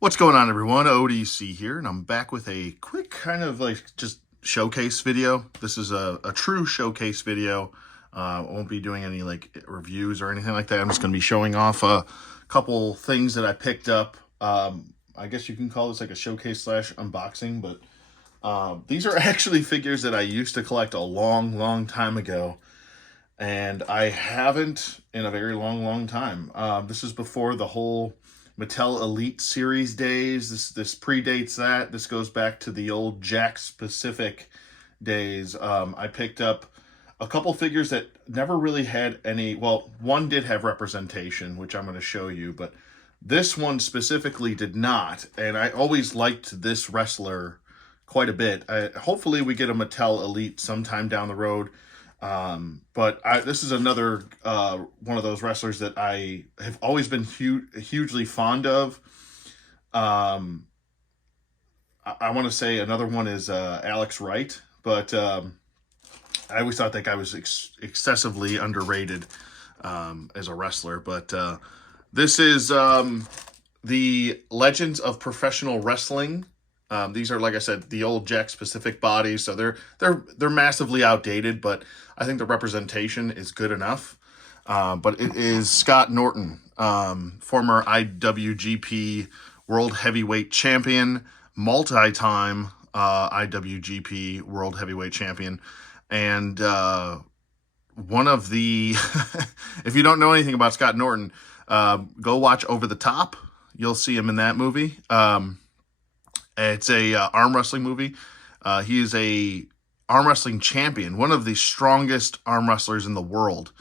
What's going on, everyone? ODC here, and I'm back with a quick kind of like just showcase video. This is a true showcase video. I won't be doing any like reviews or anything like that. I'm just going to be showing off a couple things that I picked up. I guess you can call this like a showcase slash unboxing, but these are actually figures that I used to collect a long time ago, and I haven't in a very long time. This is before the whole Mattel Elite Series days. This predates that. This goes back to the old Jakks Pacific days. I picked up a couple figures that never really had any, well, one did have representation, which I'm going to show you, but this one specifically did not, and I always liked this wrestler quite a bit. Hopefully we get a Mattel Elite sometime down the road. But this is another one of those wrestlers that I have always been hugely fond of. I want to say another one is Alex Wright, but I always thought that guy was excessively underrated as a wrestler. But this is the Legends of Professional Wrestling. These are, like I said, the old Jakks Pacific bodies, so they're massively outdated, but I think the representation is good enough. But it is Scott Norton, former IWGP World Heavyweight Champion, multi-time IWGP World Heavyweight Champion, and one of the, if you don't know anything about Scott Norton, go watch Over the Top. You'll see him in that movie. It's a arm wrestling movie. He is a arm wrestling champion, one of the strongest arm wrestlers in the world.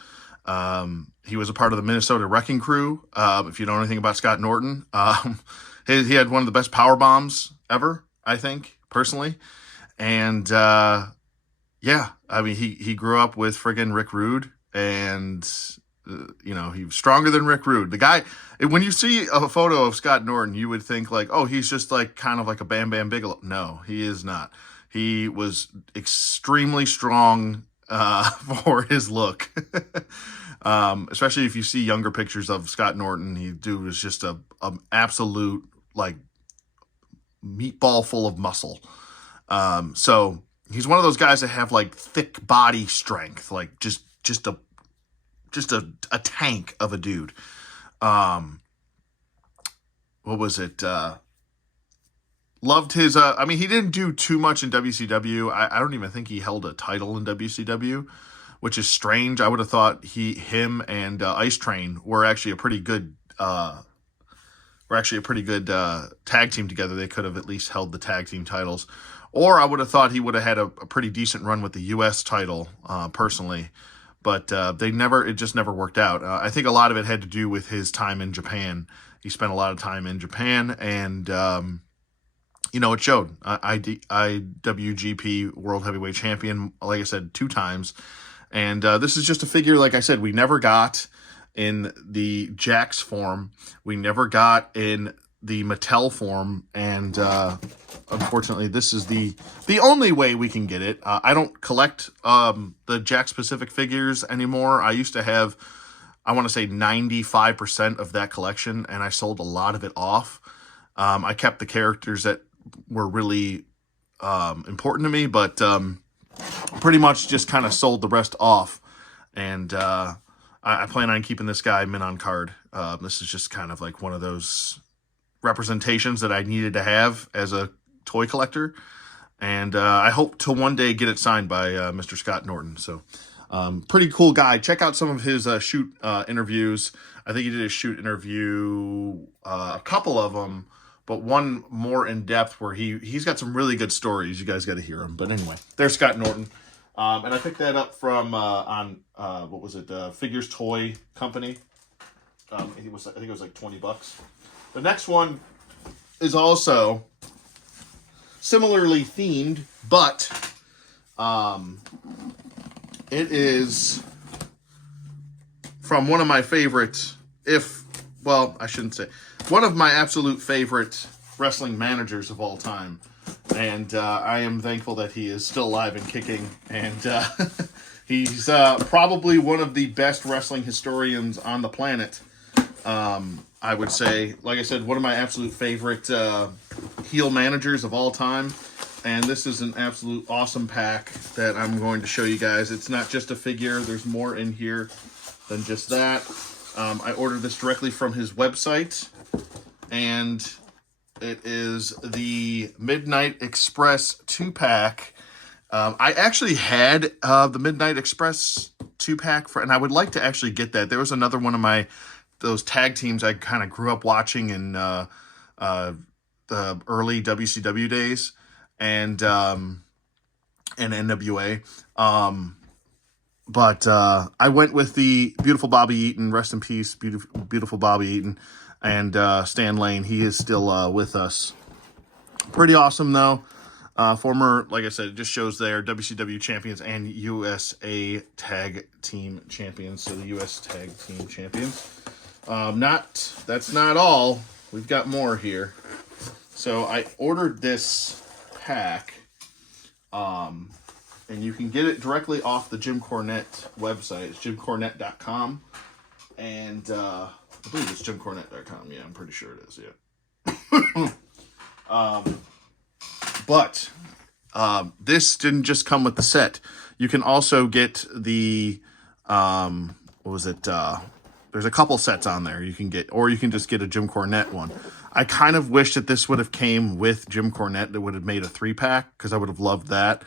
He was a part of the Minnesota Wrecking Crew. If you know anything about Scott Norton, he had one of the best power bombs ever, I think, personally. And yeah, I mean, he grew up with friggin' Rick Rude, and you know, he was stronger than Rick Rude. The guy, when you see a photo of Scott Norton, you would think like, oh, he's just like kind of like a Bam Bam Bigelow. No, he is not. He was extremely strong for his look. Especially if you see younger pictures of Scott Norton, dude was just a absolute like meatball full of muscle. So he's one of those guys that have like thick body strength, like just a tank of a dude. What was it? Loved his, I mean, he didn't do too much in WCW. I don't even think he held a title in WCW, which is strange. I would have thought him and Ice Train were actually a pretty good, tag team together. They could have at least held the tag team titles. Or I would have thought he would have had a pretty decent run with the U.S. title, personally. But it just never worked out. I think a lot of it had to do with his time in Japan. He spent a lot of time in Japan, and you know, it showed. IWGP World Heavyweight Champion, like I said, 2 times. And this is just a figure, like I said, we never got in the Jakks form. We never got in the Mattel form, and unfortunately this is the only way we can get it. I don't collect the Jakks Pacific figures anymore. I used to have, I want to say 95% of that collection, and I sold a lot of it off. I kept the characters that were really important to me, but pretty much just kind of sold the rest off. And I plan on keeping this guy mint on card. This is just kind of like one of those representations that I needed to have as a toy collector, and I hope to one day get it signed by Mr. Scott Norton. So pretty cool guy. Check out some of his shoot interviews. I think he did a shoot interview, a couple of them, but one more in depth where he's got some really good stories. You guys got to hear him. But anyway, there's Scott Norton, and I picked that up from on what was it, Figures Toy Company. I think it was like $20. The next one is also similarly themed, but it is from one of my favorite, I shouldn't say, one of my absolute favorite wrestling managers of all time. And I am thankful that he is still alive and kicking. And he's probably one of the best wrestling historians on the planet. I would say, like I said, one of my absolute favorite heel managers of all time. And this is an absolute awesome pack that I'm going to show you guys. It's not just a figure. There's more in here than just that. I ordered this directly from his website. And it is the Midnight Express 2-pack. I actually had the Midnight Express 2-pack, and I would like to actually get that. There was another one of those tag teams I kind of grew up watching in the early WCW days and NWA. But I went with the beautiful Bobby Eaton, rest in peace, beautiful Bobby Eaton, and Stan Lane. He is still with us. Pretty awesome, though. Former, like I said, it just shows there, WCW champions and USA Tag Team champions. So the US Tag Team champions. That's not all. We've got more here. So I ordered this pack. And you can get it directly off the Jim Cornette website. It's jimcornette.com. And I believe it's jimcornette.com. Yeah, I'm pretty sure it is, yeah. But this didn't just come with the set. You can also get the, what was it? There's a couple sets on there you can get, or you can just get a Jim Cornette one. I kind of wish that this would have came with Jim Cornette. That would have made a 3-pack, because I would have loved that.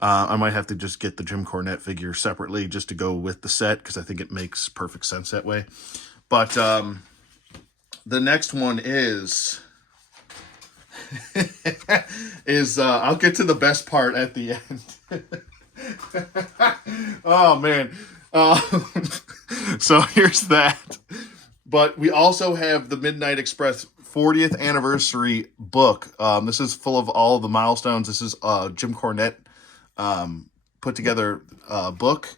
I might have to just get the Jim Cornette figure separately just to go with the set, because I think it makes perfect sense that way. But the next one is I'll get to the best part at the end. Oh man. So here's that. But we also have the Midnight Express 40th anniversary book. This is full of all the milestones. This is Jim Cornette put together book,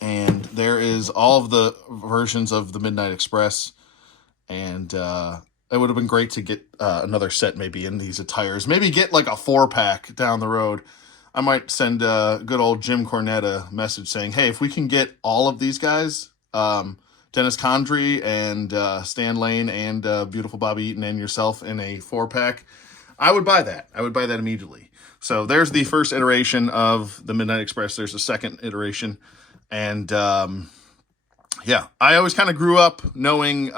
and there is all of the versions of the Midnight Express, and it would have been great to get another set maybe in these attires, maybe get like a 4-pack down the road. I might send good old Jim Cornette a message saying, hey, if we can get all of these guys, Dennis Condrey and Stan Lane and beautiful Bobby Eaton and yourself in a 4-pack, I would buy that. I would buy that immediately. So there's the first iteration of the Midnight Express. There's a second iteration. And yeah, I always kind of grew up knowing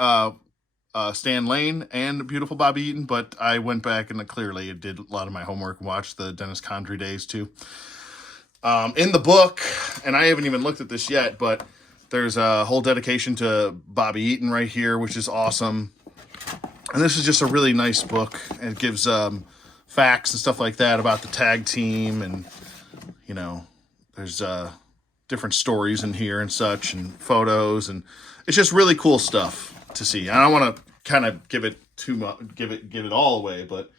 Stan Lane and beautiful Bobby Eaton, but I went back and clearly did a lot of my homework and watched the Dennis Condrey days too. In the book, and I haven't even looked at this yet, but there's a whole dedication to Bobby Eaton right here, which is awesome. And this is just a really nice book. And it gives facts and stuff like that about the tag team, and you know, there's different stories in here and such, and photos, and it's just really cool stuff to see. I don't want to kind of give it too much, give it all away, but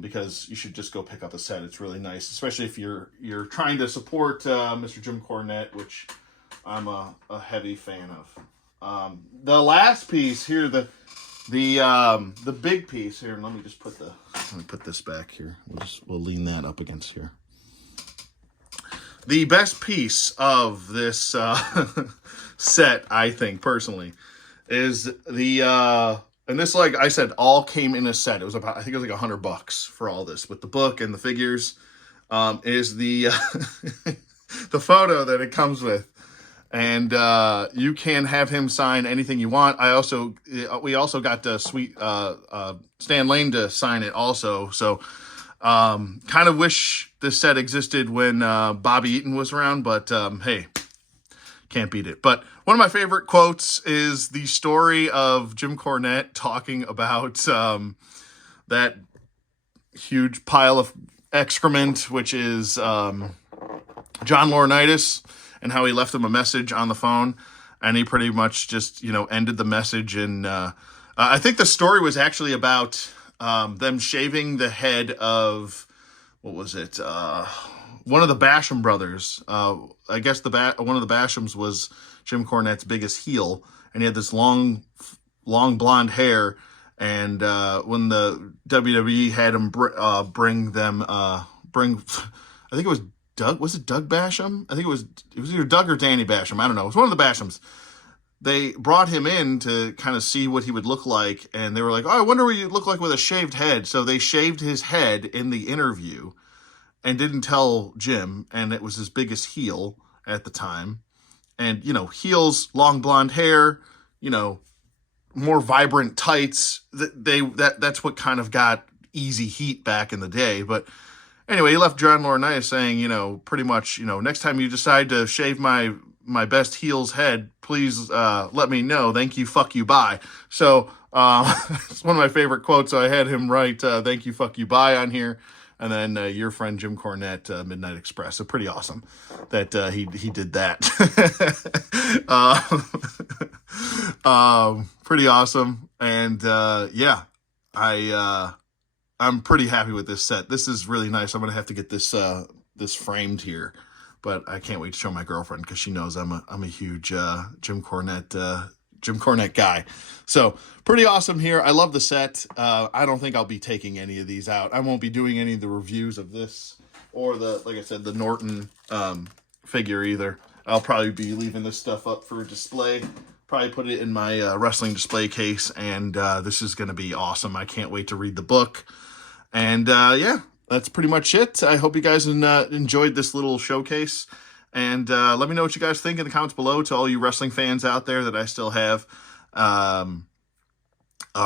because you should just go pick up a set. It's really nice, especially if you're trying to support Mr. Jim Cornette, which I'm a heavy fan of. The last piece here, the big piece here, and let me put this back here. We'll lean that up against here. The best piece of this set, I think personally, is the and this, like I said, all came in a set. It was about, I think it was like $100 for all this with the book and the figures. Is the the photo that it comes with. And you can have him sign anything you want. We also got sweet Stan Lane to sign it also. So kind of wish this set existed when Bobby Eaton was around, but hey, can't beat it. But one of my favorite quotes is the story of Jim Cornette talking about that huge pile of excrement, which is John Laurinaitis, and how he left him a message on the phone, and he pretty much just, ended the message. And I think the story was actually about them shaving the head of, what was it? One of the Basham brothers. I guess one of the Bashams was Jim Cornette's biggest heel, and he had this long blonde hair. And when the WWE had him bring, I think it was Doug. Was it Doug Basham? I think it was either Doug or Danny Basham. I don't know. It was one of the Bashams. they brought him in to kind of see what he would look like, and they were like, oh, I wonder what you'd look like with a shaved head. So they shaved his head in the interview and didn't tell Jim, and it was his biggest heel at the time. And, you know, heels, long blonde hair, you know, more vibrant tights. That's what kind of got easy heat back in the day. But anyway, he left John Laurinaitis saying, you know, pretty much, you know, next time you decide to shave my best heel's head, please let me know. Thank you, fuck you, bye. So it's one of my favorite quotes. So I had him write thank you, fuck you, bye on here. And then your friend Jim Cornette, Midnight Express. So pretty awesome that he did that. Pretty awesome. And yeah, I'm pretty happy with this set. This is really nice. I'm gonna have to get this this framed here, but I can't wait to show my girlfriend because she knows I'm a huge Jim Cornette guy. So pretty awesome here. I love the set. I don't think I'll be taking any of these out. I won't be doing any of the reviews of this or the, like I said, the Norton figure either. I'll probably be leaving this stuff up for display. Probably put it in my wrestling display case, and this is going to be awesome. I can't wait to read the book. And yeah, that's pretty much it. I hope you guys enjoyed this little showcase. And let me know what you guys think in the comments below. To all you wrestling fans out there that I still have, our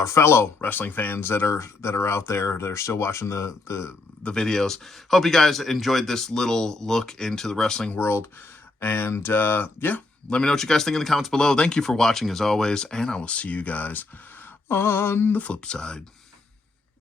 fellow wrestling fans that are out there that are still watching the videos. Hope you guys enjoyed this little look into the wrestling world. And yeah, let me know what you guys think in the comments below. Thank you for watching as always, and I will see you guys on the flip side.